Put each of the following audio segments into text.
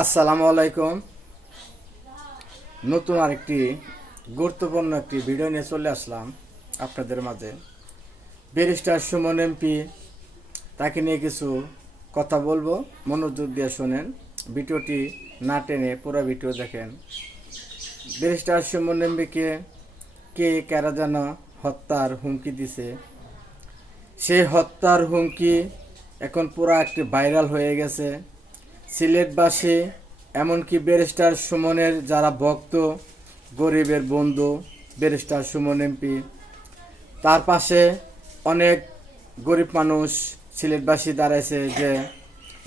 আসসালামু আলাইকুম। নতুন আরেকটি গুরুত্বপূর্ণ একটি ভিডিও নিয়ে চলে আসলাম আপনাদের মাঝে। ব্যারিস্টার সুমন এমপি, তাকে নিয়ে কিছু কথা বলব। মনোযোগ দিয়ে শোনেন। ভিডিওটি না টেনে পুরো ভিডিও দেখেন। ব্যারিস্টার সুমন এমপিকে কে কারা যেন হত্যার হুমকি দিছে। সেই হত্যার হুমকি এখন পুরো একটি ভাইরাল হয়ে গেছে। সিলেটবাসী, এমনকি ব্যারিস্টার সুমনের যারা ভক্ত, গরিবের বন্ধু ব্যারিস্টার সুমন এমপি, তার পাশে অনেক গরিব মানুষ সিলেটবাসী দাঁড়াইছে যে,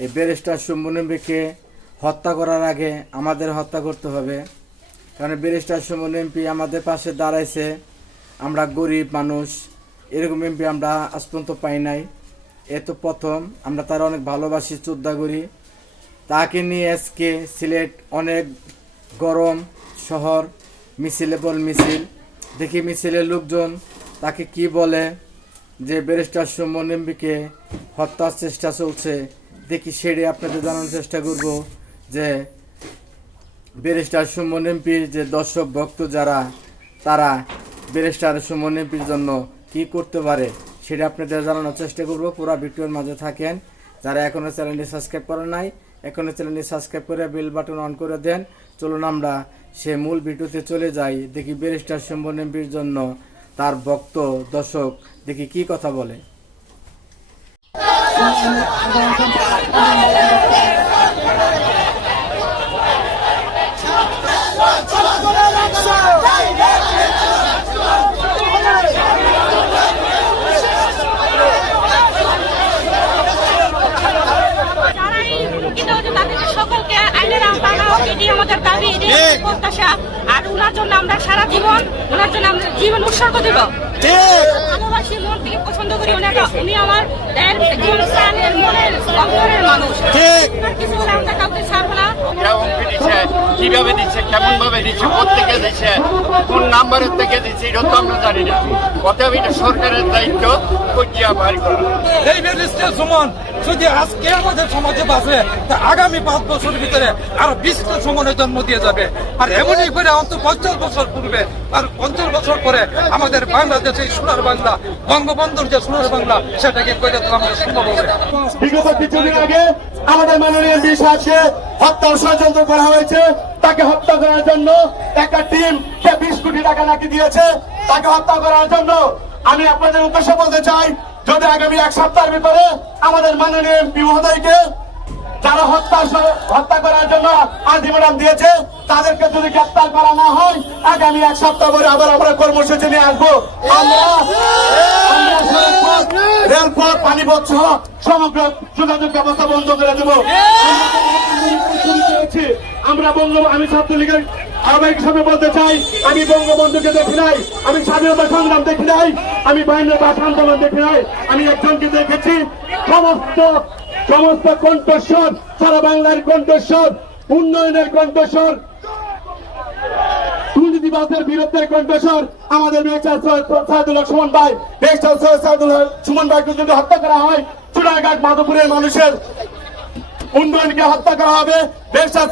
এই ব্যারিস্টার সুমন এমপিকে হত্যা করার আগে আমাদের হত্যা করতে হবে। কারণ ব্যারিস্টার সুমন এমপি আমাদের পাশে দাঁড়াইছে। আমরা গরিব মানুষ, এরকম এমপি আমরা আজ পর্যন্ত পাই নাই। এ তো প্রথম, আমরা তার অনেক ভালোবাসি, শ্রদ্ধা করি। তাকে নিয়ে আজকে সিলেট অনেক গরম শহর, মিছিলে বল মিছিল। দেখি মিছিলের লোকজন তাকে কি বলে যে ব্যারিস্টার সুমন এমপিকে হত্যার চেষ্টা চলছে। দেখি সেটি আপনাদের জানানোর চেষ্টা করব যে ব্যারিস্টার সুমন এমপির যে দর্শক ভক্ত যারা, তারা ব্যারিস্টার সুমন এমপির জন্য কি করতে পারে সেটা আপনাদের জানানোর চেষ্টা করব। পুরো ভিডিওর মাঝে থাকেন। যারা এখনও চ্যানেলটি সাবস্ক্রাইব করে নাই এখনও চ্যানেলটি সাবস্ক্রাইব করে বেল বাটন অন করে দেন। চলুন আমরা সে মূল ভিডিওতে চলে যাই, দেখি ব্যারিস্টার সুমন এমপির জন্য তার ভক্ত, দর্শক, দেখি কি কথা বলে। এই হুমকি তাদেরকে সকলকে আইনের আওতায় এটি আমাদের দাবি এটি প্রত্যাশা। আর ওনার জন্য আমরা সারা জীবন ওনার জন্য আমরা জীবন উৎসর্গ দেব। ভালোবাসি মন থেকে পছন্দ করি ওনাকে উনি আমার দেন মনের অন্তরের মানুষ ওনার কিছু বলে আমরা কাউকে দিচ্ছে কীভাবে দিচ্ছে কেমন ভাবে দিচ্ছে কোথেকে দিচ্ছে কোন নাম্বারের থেকে দিচ্ছে এটা তো আমরা জানি না। অতএব এটা সরকারের দায়িত্ব করা। এই ব্যারিস্টার সুমন যদি আজকে আমাদের সমাজে বাঁচে তা আগামী পাঁচ বছরের ভিতরে আরও বিশটা সুমনের জন্ম দিয়ে যাবে। আর এমনই করে অন্তত পঞ্চাশ বছর পূর্বে আর পঞ্চাশ বছর পরে আমাদের বাংলাদেশে এই সোনার বাংলা বঙ্গবন্ধুর যে সোনার বাংলা সেটাকে করে তো আমাদের সম্ভব হবে বিগত কিছুদিন আগে আমাদের মাননীয় এমপি সাহেবকে হত্যার ষড়যন্ত্র করা হয়েছে। তাকে হত্যা করার জন্য একটা টিম সে বিশ কোটি টাকা নাকি দিয়েছে, তাকে হত্যা করার জন্য আমি আপনাদের উদ্দেশ্যে বলতে চাই, যদি আগামী এক সপ্তাহের ভিতরে আমাদের মাননীয় এমপি মহোদয়কে যারা হত্যা হত্যা করার জন্য আলটিমেটাম দিয়েছে, তাদেরকে যদি গ্রেপ্তার করা না হয়, আগামী এক সপ্তাহ পরে আবার আমরা কর্মসূচি নিয়ে আসব। আমরা রেলপথ, পানিপথ সহ সমগ্র যোগাযোগ ব্যবস্থা বন্ধ করে দেবো। আমরা বঙ্গ আমি ছাত্রলীগের আহ্বায়ক হিসাবে বলতে চাই, আমি বঙ্গবন্ধুকে দেখি নাই, আমি স্বাধীনতা সংগ্রাম দেখি নাই, আমি বাহিনীর ভাষা আন্দোলন দেখি নাই, আমি একজনকে দেখেছি, সমস্ত সমস্ত কণ্ঠস্বর, সারা বাংলার কণ্ঠস্বর, উন্নয়নের কণ্ঠস্বর দুর্নীতিবাদের বিরুদ্ধে কণ্ঠস্বর, আমাদের মেঘচার সুমন ভাই মেঘচার সুমন ভাইকে যদি হত্যা করা হয় চুড়াঘাট মাধবপুরের মানুষের উন্নয়নকে হত্যা করা হবে ব্যবসা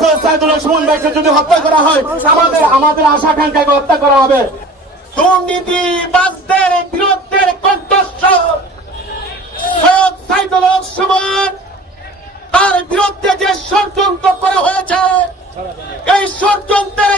যদি হত্যা করা হয়, আমাদের আমাদের আশা হত্যা করা হবে। বিরুদ্ধে সৈয়দ সাইদুল সুমন, তার বিরুদ্ধে যে ষড়যন্ত্র করা হয়েছে, এই ষড়যন্ত্রের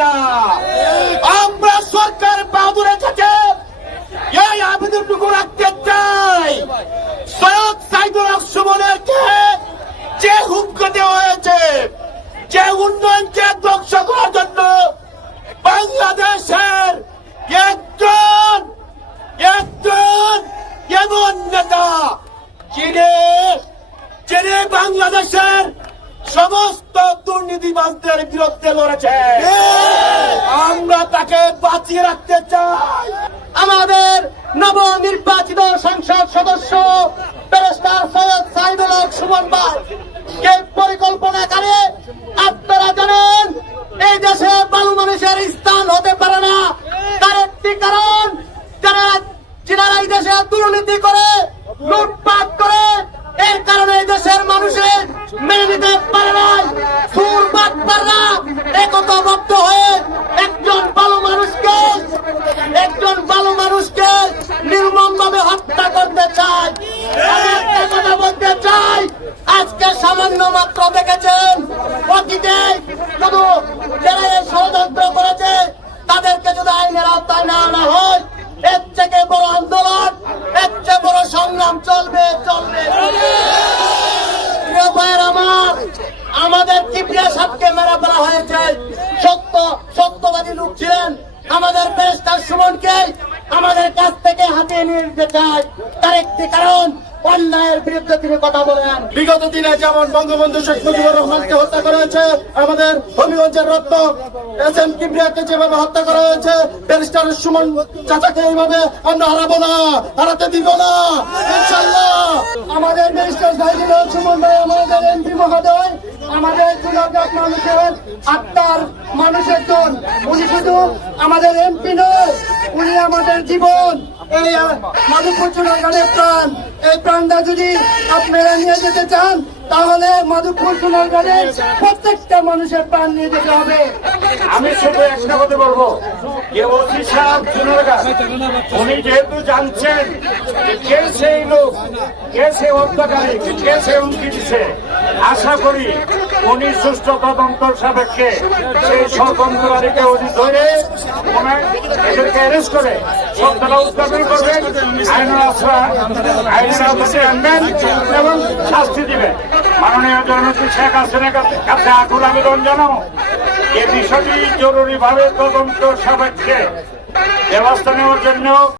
না। আমরা সরকার বাহাদুরের কাছে এই আবেদনটুকু রাখতে চাই। সৈয়দ সাইদুল সুমনেরকে যে হুমকি দেওয়া হয়েছে, যে উন্নয়নকে ধ্বংস করার জন্য বাংলাদেশের একজন একজন এমন নেতা যিনি যিনি সমস্ত দুর্নীতিবাজদের বিরুদ্ধে লড়েছে। আমরা তাকে বাঁচিয়ে রাখতে চাই। আমাদের নবনির্বাচিত সংসদ সদস্য ব্যারিস্টার সৈয়দ সাইদুল হক সুমন ভাই কে পরিকল্পনাকারী? আপনারা জানেন এই দেশে বালু মানুষের স্থান হতে পারে না। তার একটি কারণ যারা যারা এই দেশে দুর্নীতি করে লুটপাট করে এর কারণে এই চায় একটা কথা বলতে চাই। আজকে সামান্য মাত্র দেখেছেন অতীতে শুধু যারা এই ষড়যন্ত্র করেছে, তাদেরকে যদি আইনের আওতায় না আনা হয়, এর থেকে বড় আন্দোলন, এর চেয়ে বড় সংগ্রাম চলবে চলবে। আমার, আমাদের কিবরিয়া সাহকে মেরা ফেলা হয়েছে। সত্য, সত্যবাদী লোক ছিলেন। আমাদের ব্যারিস্টার সুমনকে আমাদের কাছ থেকে হাতিয়ে নিয়ে নিতে চায়, তার একটি কারণ, অন্যায়ের বিরুদ্ধে তিনি কথা বলেন। বিগত দিনে যেমন বঙ্গবন্ধু শেখ মুজিবুর রহমানকে হত্যা করা হয়েছে, আমাদের হবিগঞ্জের রত্ন এস এম কিবরিয়াকে যেভাবে হত্যা করা হয়েছে, ব্যারিস্টার সুমন চাচাকে এইভাবে আমরা হারাবো না, হারাতে দিব না, ইনশাল্লাহ। আমাদের ব্যারিস্টার হক সুমন ভাই, আমাদের এমপি মহোদয় আমাদের যুবক মানুষের আত্মার মানুষের জন উনি শুধু আমাদের এমপি নয় উনি আমাদের জীবন। এই আহ, মাধবপুর চুনাঘাটের প্রাণ। এই প্রাণটা যদি আপনারা নিয়ে যেতে চান তাহলে মাধবপুর চুনাঘাটের প্রত্যেকটা মানুষের প্রাণ নিয়ে যেতে হবে। আমি শুধু একটা কথা বলব। উনি যেহেতু জানছেন কে সেই লোক, কে সে হত্যাকারী, কে সে হুমকি দিচ্ছে আশা করি উনি সুষ্ঠু তদন্ত সাপেক্ষে সেই ষড়যন্ত্রকারীকে উনি ধরে এদেরকে অ্যারেস্ট করে সত্যটা উদ্ঘাটন করবেন, আইনের আশ্রয় আইনের আওতায় আনবেন এবং শাস্তি দিবেন। মাননীয় জননেত্রী শেখ হাসিনার কাছে- আগুন আবেদন জানাব এ বিষয়টি জরুরিভাবে তদন্ত সাপেক্ষে ব্যবস্থা নেওয়ার জন্য